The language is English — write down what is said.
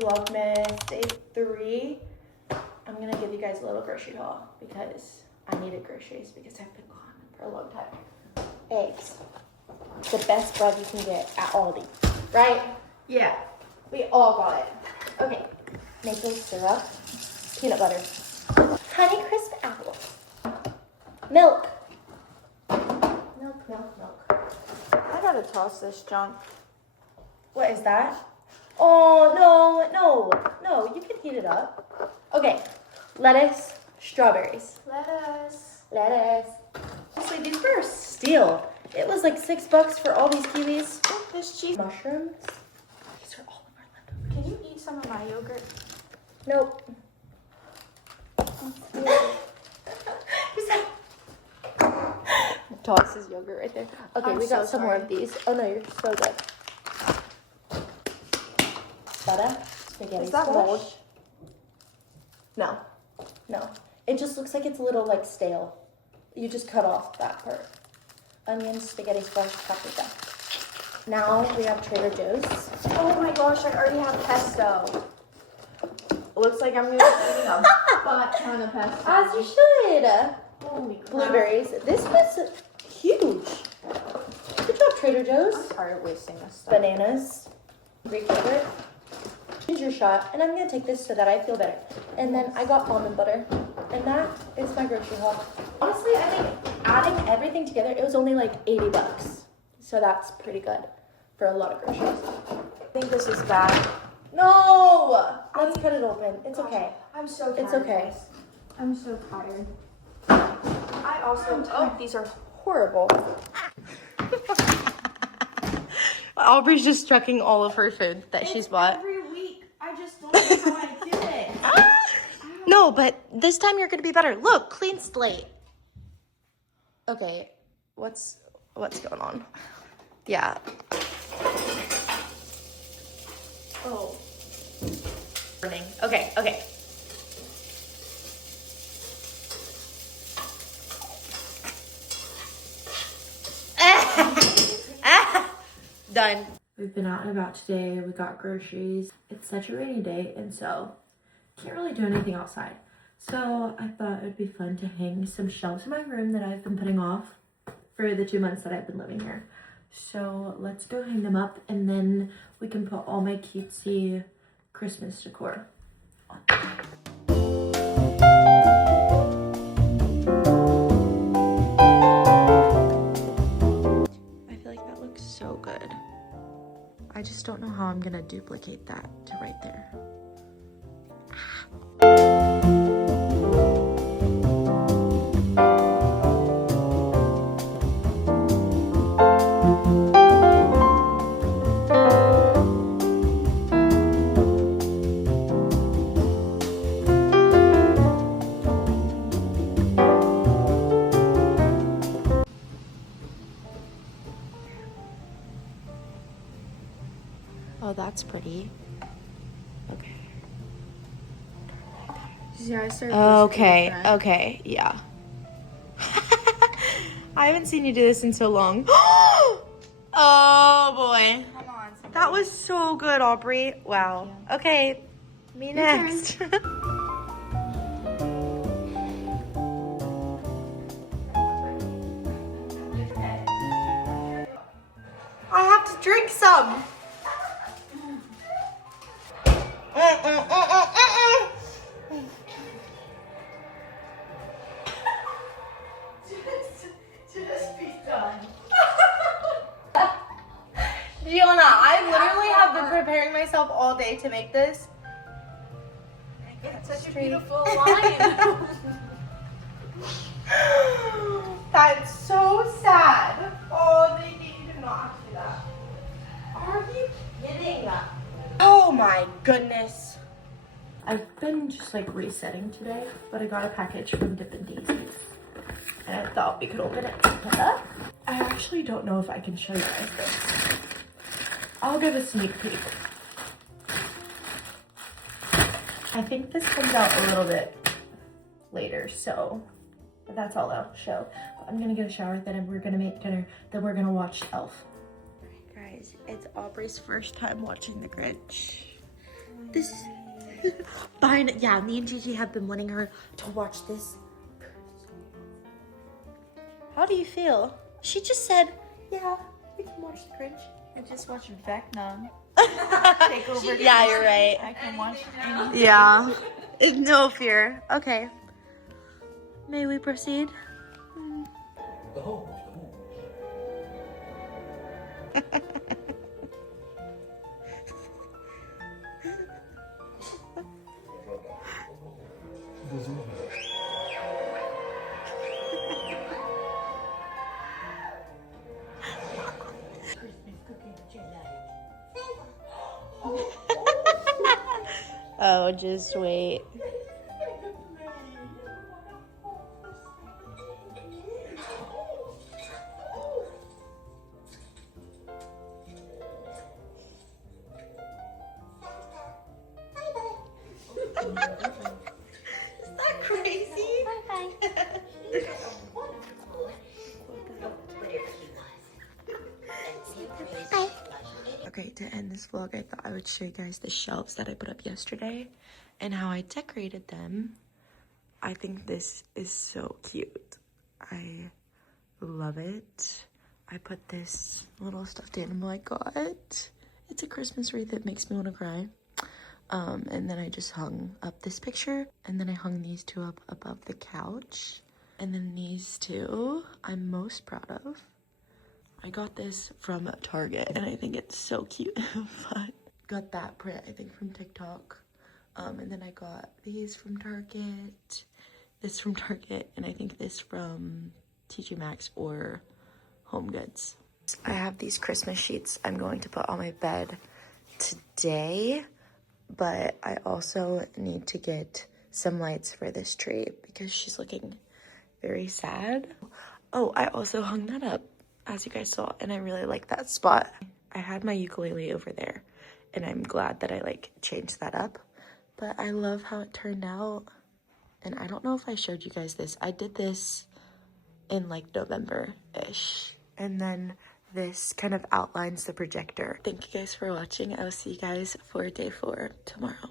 vlogmas day 3. I'm gonna give you guys a little grocery haul because I needed groceries because I've been gone for a long time. Eggs, the best bread you can get at Aldi, right? Yeah, we all got it. Okay, maple syrup, peanut butter, Honey Crisp apple, milk. I gotta toss this junk. What is that? Oh, no, you can heat it up. Okay, lettuce, strawberries. Lettuce. Honestly, these were a steal. It was like $6 for all these kiwis. This cheese. Mushrooms. These are all of our leftovers. Can you eat some of my yogurt? Nope. Toss his yogurt right there. Okay, we got some more of these. Oh no, you're so good. Feta, spaghetti Is that squash. mold? No. It just looks like it's a little like stale. You just cut off that part. Onions, spaghetti squash, paprika. Now we have Trader Joe's. Oh my gosh, I already have pesto. Looks like I'm gonna be eating a butt ton of pesto. As you should. Holy crap. Blueberries. This was huge. Good job, Trader Joe's. I'm tired of wasting this stuff. Bananas, Greek yogurt, ginger shot, and I'm gonna take this so that I feel better. And then I got almond butter, and that is my grocery haul. Honestly, I think adding everything together, it was only like $80, so that's pretty good for a lot of groceries. I think this is bad. No, let's cut it open. It's okay. I'm so tired. It's okay. Guys. I'm so tired. I also. Oh, these are Horrible. Aubrey's just chucking all of her food that she's bought. every week. I just don't know how I do it. No, but this time you're gonna be better. Look, clean slate. Okay, what's going on? Yeah. Oh. Burning. Okay. Done. We've been out and about today. We got groceries. It's such a rainy day, and so can't really do anything outside. So I thought it would be fun to hang some shelves in my room that I've been putting off for the 2 months that I've been living here. So let's go hang them up, and then we can put all my cutesy Christmas decor on. I feel like that looks so good. I just don't know how I'm gonna duplicate that to right there. Oh, that's pretty. Okay. Yeah, I started. Okay, yeah. I haven't seen you do this in so long. Oh boy. Come on. That was so good, Aubrey. Wow. Okay, me next. I have to drink some. Just be done. Gianna, I literally have been preparing myself all day to make this. It's such a beautiful line. That's so sad. Oh, they need to not do that. Are you kidding? Oh my goodness. I've been just like resetting today, but I got a package from Dippin' Daisies. And I thought we could open it together. I actually don't know if I can show you guys this. I'll give a sneak peek. I think this comes out a little bit later, so that's all I'll show. But I'm gonna get a shower, then we're gonna make dinner, then we're gonna watch Elf. Alright guys, it's Aubrey's first time watching The Grinch. This is fine. Yeah, me and Gigi have been wanting her to watch this. How do you feel? She just said, yeah, we can watch The Grinch. I just watched Vecna. Take over. Yeah, you're right. I can watch anything. Yeah. No fear. Okay. May we proceed? Oh, just wait. Is that crazy? Okay, to end this vlog, I thought I would show you guys the shelves that I put up yesterday and how I decorated them. I think this is so cute. I love it. I put this little stuffed animal I got. It's a Christmas wreath that makes me want to cry. And then I just hung up this picture, and then I hung these two up above the couch. And then these two I'm most proud of. I got this from Target, and I think it's so cute and fun. Got that print, I think, from TikTok. And then I got these from Target, this from Target, and I think this from TJ Maxx or Home Goods. I have these Christmas sheets I'm going to put on my bed today, but I also need to get some lights for this tree because she's looking very sad. Oh, I also hung that up, as you guys saw, and I really like that spot. I had my ukulele over there, and I'm glad that I changed that up, but I love how it turned out. And I don't know if I showed you guys this. I did this in November-ish, and then this kind of outlines the projector. Thank you guys for watching. I will see you guys for day 4 tomorrow.